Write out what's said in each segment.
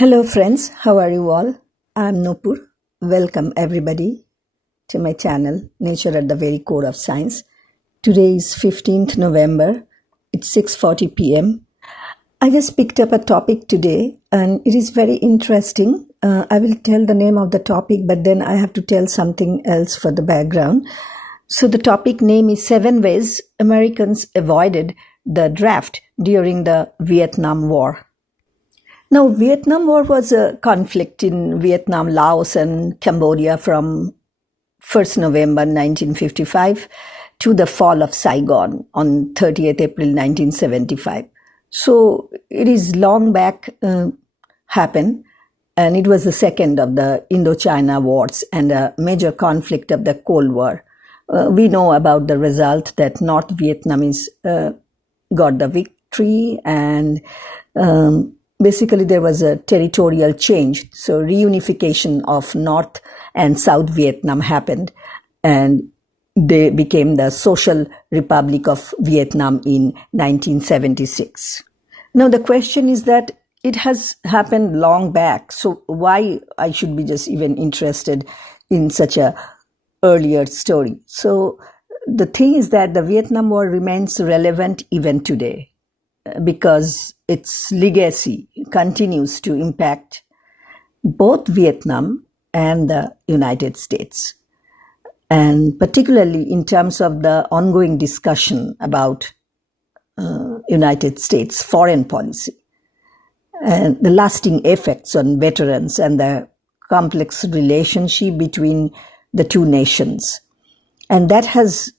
Hello friends, how are you all? I'm Nupur. Welcome everybody to my channel, Nature at the Very Core of Science. Today is 15th November. It's 6:40 p.m. I just picked up a topic today and it is very interesting. I will tell the name of the topic, but then I have to tell something else for the background. So the topic name is 7 Ways Americans Avoided the Draft During the Vietnam War. Now, Vietnam War was a conflict in Vietnam, Laos, and Cambodia from 1st November 1955 to the fall of Saigon on 30th April 1975. So it is long back happened, and it was the second of the Indochina wars and a major conflict of the Cold War. We know about the result that North Vietnamese got the victory, and basically there was a territorial change. So reunification of North and South Vietnam happened, and they became the Social Republic of Vietnam in 1976. Now the question is that it has happened long back. So why I should be just even interested in such a earlier story? So the thing is that the Vietnam War remains relevant even today because its legacy continues to impact both Vietnam and the United States, and particularly in terms of the ongoing discussion about United States foreign policy and the lasting effects on veterans and the complex relationship between the two nations. And that has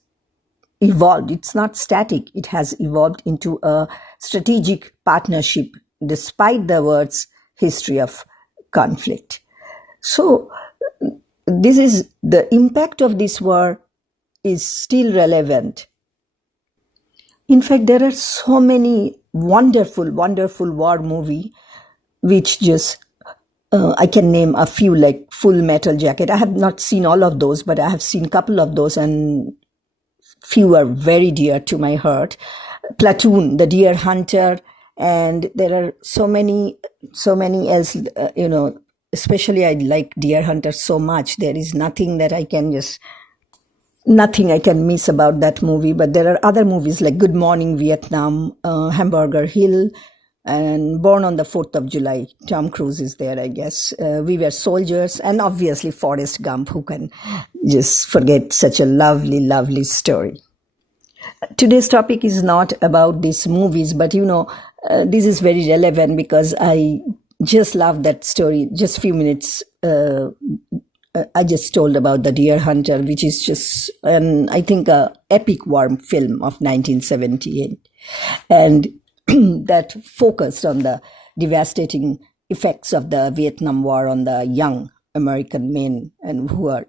evolved. It's not static. It has evolved into a strategic partnership despite the world's history of conflict. So this is the impact of this war is still relevant. In fact, there are so many wonderful war movie which just I can name a few, like Full Metal Jacket. I have not seen all of those, but I have seen a couple of those, and few are very dear to my heart. Platoon, The Deer Hunter, and there are so many else, especially I like Deer Hunter so much. There is nothing I can miss about that movie. But there are other movies like Good Morning Vietnam, Hamburger Hill, and Born on the 4th of July. Tom Cruise is there, I guess. We Were Soldiers, and obviously Forrest Gump. Who can just forget such a lovely, lovely story? Today's topic is not about these movies, but this is very relevant because I just love that story. Just a few minutes, I just told about The Deer Hunter, which is just, I think, a epic war film of 1978. And that focused on the devastating effects of the Vietnam War on the young American men and who are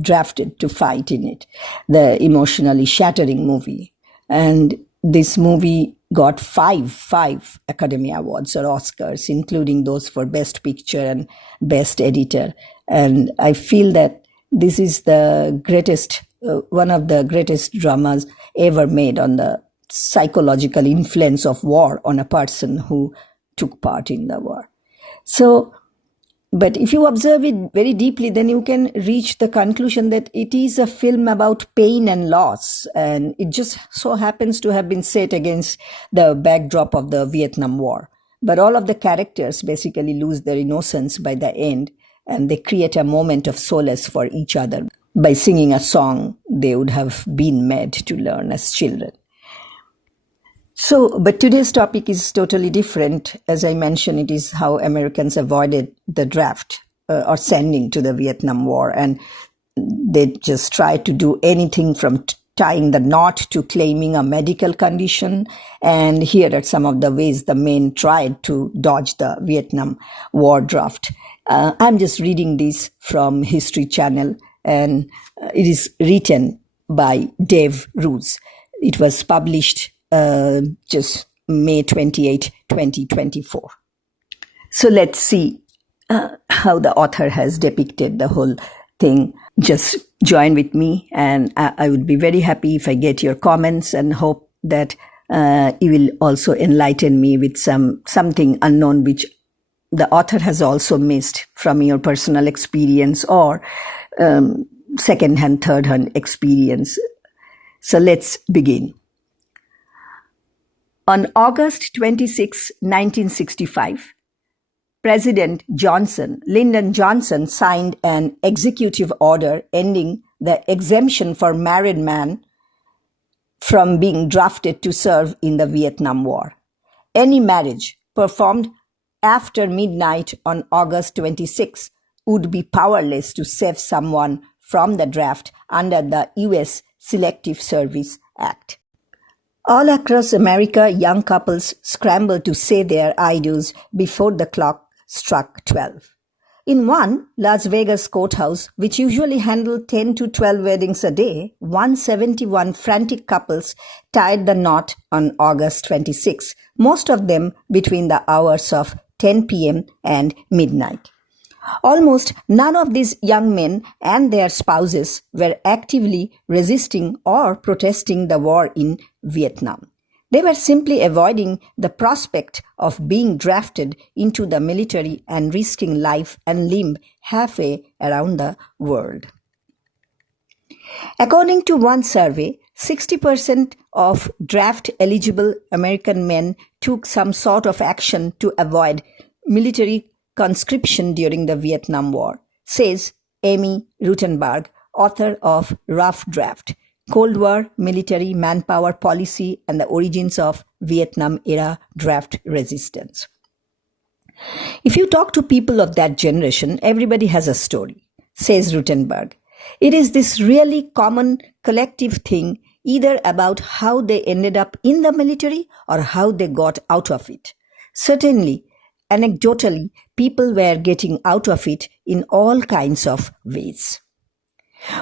drafted to fight in it. The emotionally shattering movie. And this movie got five Academy Awards or Oscars, including those for Best Picture and Best Editor. And I feel that this is the greatest, one of the greatest dramas ever made on the psychological influence of war on a person who took part in the war. So, but if you observe it very deeply, then you can reach the conclusion that it is a film about pain and loss. And it just so happens to have been set against the backdrop of the Vietnam War. But all of the characters basically lose their innocence by the end, and they create a moment of solace for each other by singing a song they would have been made to learn as children. So, but today's topic is totally different. As I mentioned, it is how Americans avoided the draft or sending to the Vietnam War. And they just tried to do anything from tying the knot to claiming a medical condition. And here are some of the ways the men tried to dodge the Vietnam War draft. I'm just reading this from History Channel, and it is written by Dave Roos. It was published just May 28, 2024. So let's see how the author has depicted the whole thing. Just join with me, and I would be very happy if I get your comments, and hope that you will also enlighten me with something unknown which the author has also missed from your personal experience or second-hand, third-hand experience. So let's begin. On August 26, 1965, President Lyndon Johnson, signed an executive order ending the exemption for married men from being drafted to serve in the Vietnam War. Any marriage performed after midnight on August 26 would be powerless to save someone from the draft under the U.S. Selective Service Act. All across America, young couples scrambled to say their I do's before the clock struck 12. In one Las Vegas courthouse, which usually handled 10 to 12 weddings a day, 171 frantic couples tied the knot on August 26, most of them between the hours of 10 p.m. and midnight. Almost none of these young men and their spouses were actively resisting or protesting the war in Vietnam. They were simply avoiding the prospect of being drafted into the military and risking life and limb halfway around the world. According to one survey, 60% of draft-eligible American men took some sort of action to avoid military conscription during the Vietnam War, says Amy Rutenberg, author of Rough Draft, Cold War Military Manpower Policy and the Origins of Vietnam-Era Draft Resistance. If you talk to people of that generation, everybody has a story, says Rutenberg. It is this really common collective thing, either about how they ended up in the military or how they got out of it. Certainly, anecdotally, people were getting out of it in all kinds of ways.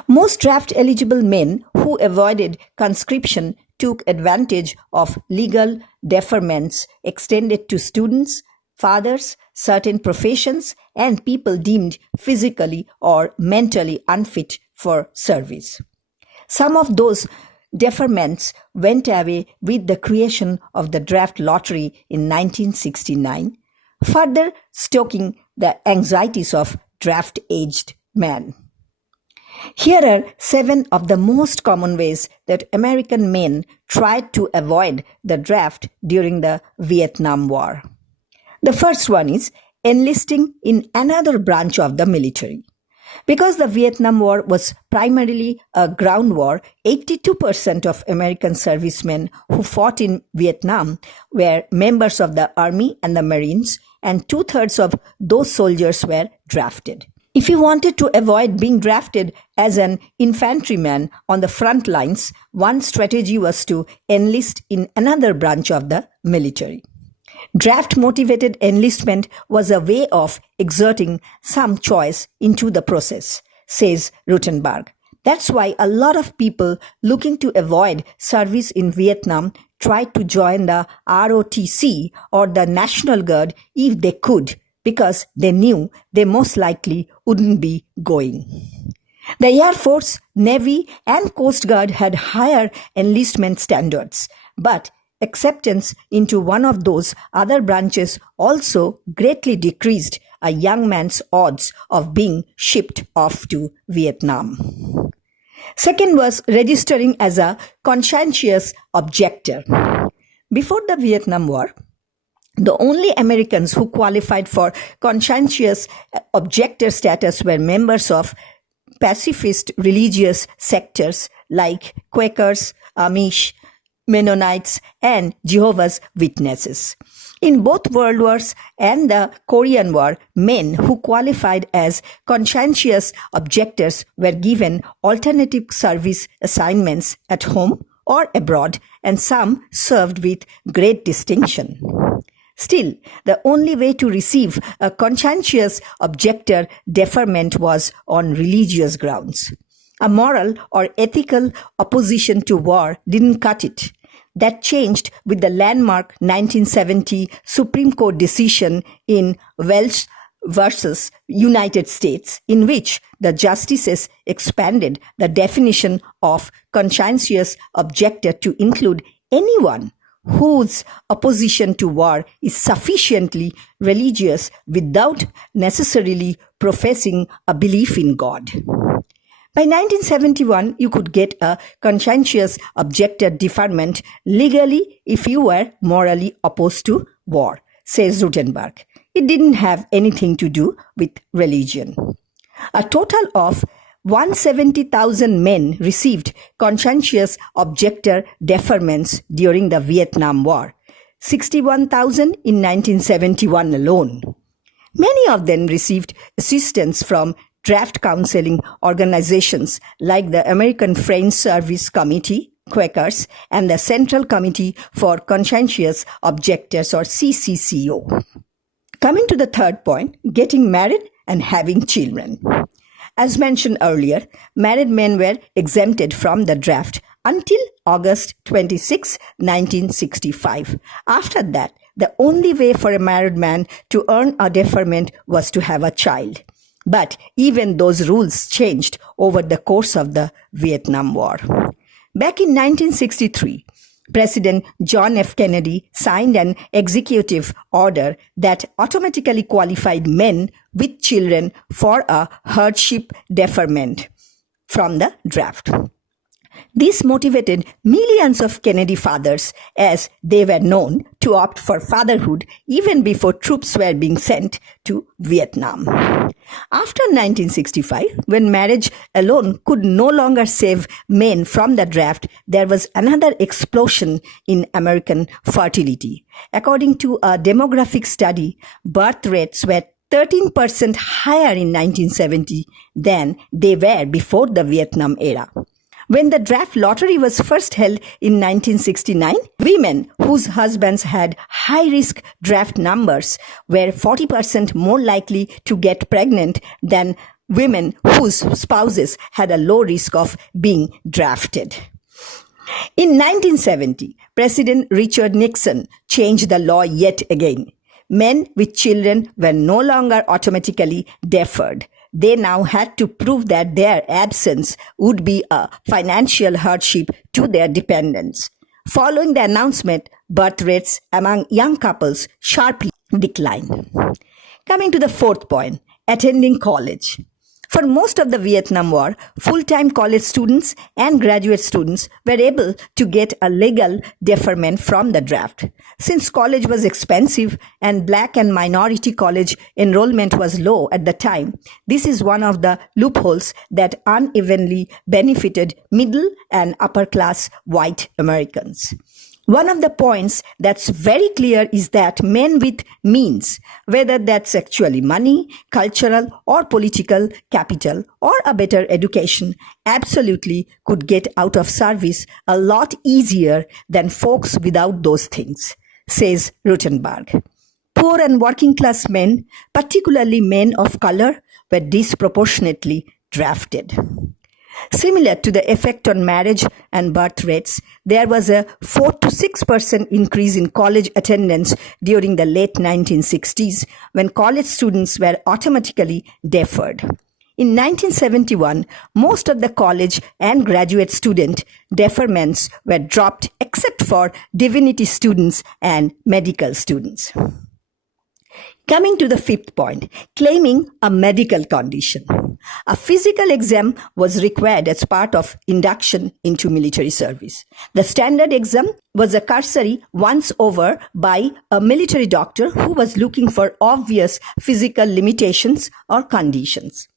Most draft-eligible men who avoided conscription took advantage of legal deferments extended to students, fathers, certain professions, and people deemed physically or mentally unfit for service. Some of those deferments went away with the creation of the draft lottery in 1969, further stoking the anxieties of draft-aged men. Here are 7 of the most common ways that American men tried to avoid the draft during the Vietnam War. The first one is enlisting in another branch of the military. Because the Vietnam War was primarily a ground war, 82% of American servicemen who fought in Vietnam were members of the Army and the Marines, and 2/3 of those soldiers were drafted. If you wanted to avoid being drafted as an infantryman on the front lines, one strategy was to enlist in another branch of the military. Draft-motivated enlistment was a way of exerting some choice into the process, says Rutenberg. That's why a lot of people looking to avoid service in Vietnam tried to join the ROTC or the National Guard if they could, because they knew they most likely wouldn't be going. The Air Force, Navy, and Coast Guard had higher enlistment standards, but acceptance into one of those other branches also greatly decreased a young man's odds of being shipped off to Vietnam. Second was registering as a conscientious objector. Before the Vietnam War, the only Americans who qualified for conscientious objector status were members of pacifist religious sectors like Quakers, Amish, Mennonites, and Jehovah's Witnesses. In both World Wars and the Korean War, men who qualified as conscientious objectors were given alternative service assignments at home or abroad, and some served with great distinction. Still, the only way to receive a conscientious objector deferment was on religious grounds. A moral or ethical opposition to war didn't cut it. That changed with the landmark 1970 Supreme Court decision in Welch versus United States, in which the justices expanded the definition of conscientious objector to include anyone whose opposition to war is sufficiently religious without necessarily professing a belief in God. By 1971, you could get a conscientious objector deferment legally if you were morally opposed to war, says Rutenberg. It didn't have anything to do with religion. A total of 170,000 men received conscientious objector deferments during the Vietnam War, 61,000 in 1971 alone. Many of them received assistance from draft counseling organizations like the American Friends Service Committee, Quakers, and the Central Committee for Conscientious Objectors, or CCCO. Coming to the third point, getting married and having children. As mentioned earlier, married men were exempted from the draft until August 26, 1965. After that, the only way for a married man to earn a deferment was to have a child. But even those rules changed over the course of the Vietnam War. Back in 1963, President John F. Kennedy signed an executive order that automatically qualified men with children for a hardship deferment from the draft. This motivated millions of Kennedy fathers, as they were known, to opt for fatherhood even before troops were being sent to Vietnam. After 1965, when marriage alone could no longer save men from the draft, there was another explosion in American fertility. According to a demographic study, birth rates were 13% higher in 1970 than they were before the Vietnam era. When the draft lottery was first held in 1969, women whose husbands had high-risk draft numbers were 40% more likely to get pregnant than women whose spouses had a low risk of being drafted. In 1970, President Richard Nixon changed the law yet again. Men with children were no longer automatically deferred. They now had to prove that their absence would be a financial hardship to their dependents. Following the announcement, birth rates among young couples sharply declined. Coming to the fourth point, attending college. For most of the Vietnam War, full-time college students and graduate students were able to get a legal deferment from the draft. Since college was expensive and black and minority college enrollment was low at the time, this is one of the loopholes that unevenly benefited middle and upper-class white Americans. One of the points that's very clear is that men with means, whether that's actually money, cultural or political capital, or a better education, absolutely could get out of service a lot easier than folks without those things, says Rutenberg. Poor and working class men, particularly men of color, were disproportionately drafted. Similar to the effect on marriage and birth rates, there was a 4 to 6% increase in college attendance during the late 1960s when college students were automatically deferred. In 1971, most of the college and graduate student deferments were dropped except for divinity students and medical students. Coming to the fifth point, claiming a medical condition. A physical exam was required as part of induction into military service. The standard exam was a cursory once over by a military doctor who was looking for obvious physical limitations or conditions.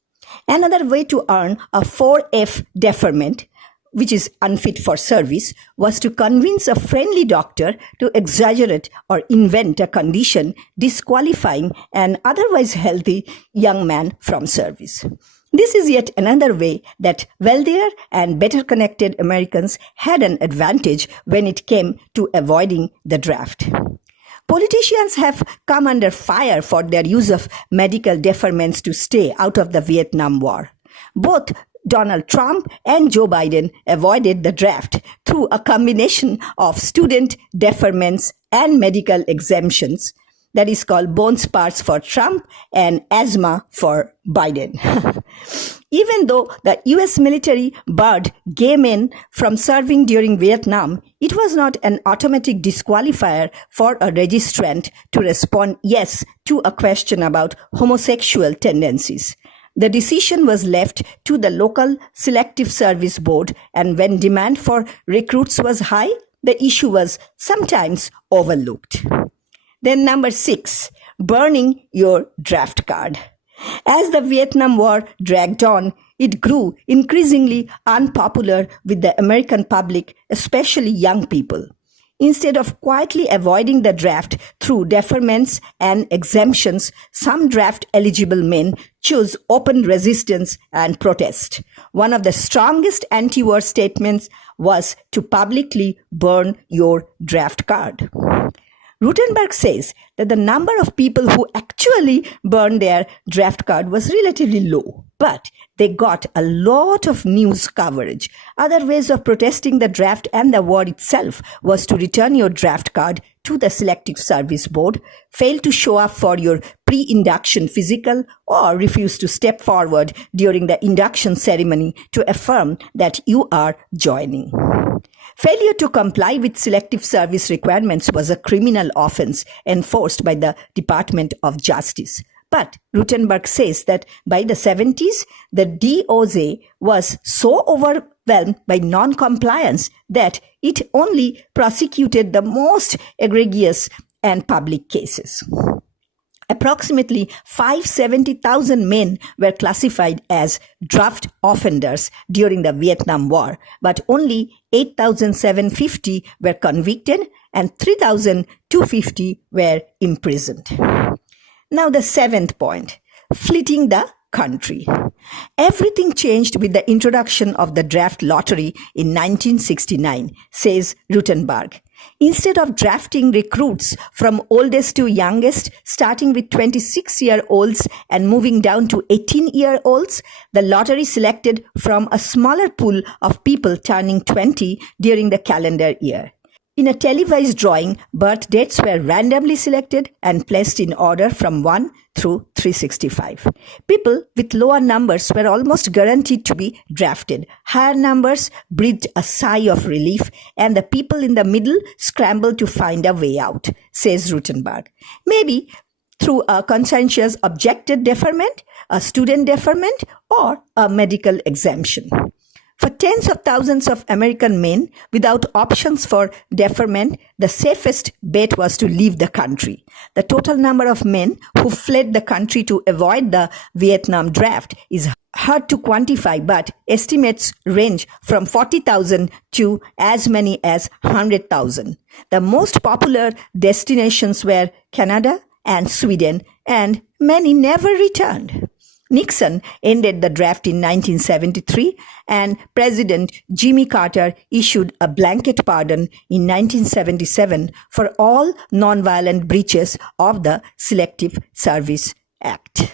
Another way to earn a 4F deferment, which is unfit for service, was to convince a friendly doctor to exaggerate or invent a condition disqualifying an otherwise healthy young man from service. This is yet another way that wealthier and better connected Americans had an advantage when it came to avoiding the draft. Politicians have come under fire for their use of medical deferments to stay out of the Vietnam War. Both Donald Trump and Joe Biden avoided the draft through a combination of student deferments and medical exemptions. that is called bone spurs for Trump and asthma for Biden. Even though the US military barred gay men from serving during Vietnam, it was not an automatic disqualifier for a registrant to respond yes to a question about homosexual tendencies. The decision was left to the local selective service board, and when demand for recruits was high, the issue was sometimes overlooked. Then number 6, burning your draft card. As the Vietnam War dragged on, it grew increasingly unpopular with the American public, especially young people. Instead of quietly avoiding the draft through deferments and exemptions, some draft-eligible men chose open resistance and protest. One of the strongest anti-war statements was to publicly burn your draft card. Rutenberg says that the number of people who actually burned their draft card was relatively low, but they got a lot of news coverage. Other ways of protesting the draft and the war itself was to return your draft card to the Selective Service Board, fail to show up for your pre-induction physical, or refuse to step forward during the induction ceremony to affirm that you are joining. Failure to comply with selective service requirements was a criminal offense enforced by the Department of Justice. But Rutenberg says that by the 70s, the DOJ was so overwhelmed by non-compliance that it only prosecuted the most egregious and public cases. Approximately 570,000 men were classified as draft offenders during the Vietnam War, but only 8,750 were convicted and 3,250 were imprisoned. Now the 7th point, fleeing the country. Everything changed with the introduction of the draft lottery in 1969, says Rutenberg. Instead of drafting recruits from oldest to youngest, starting with 26-year-olds and moving down to 18-year-olds, the lottery selected from a smaller pool of people turning 20 during the calendar year. In a televised drawing, birth dates were randomly selected and placed in order from 1 through 365. People with lower numbers were almost guaranteed to be drafted. Higher numbers breathed a sigh of relief, and the people in the middle scrambled to find a way out, says Rutenberg. Maybe through a conscientious objected deferment, a student deferment, or a medical exemption. For tens of thousands of American men without options for deferment, the safest bet was to leave the country. The total number of men who fled the country to avoid the Vietnam draft is hard to quantify, but estimates range from 40,000 to as many as 100,000. The most popular destinations were Canada and Sweden, and many never returned. Nixon ended the draft in 1973, and President Jimmy Carter issued a blanket pardon in 1977 for all nonviolent breaches of the Selective Service Act.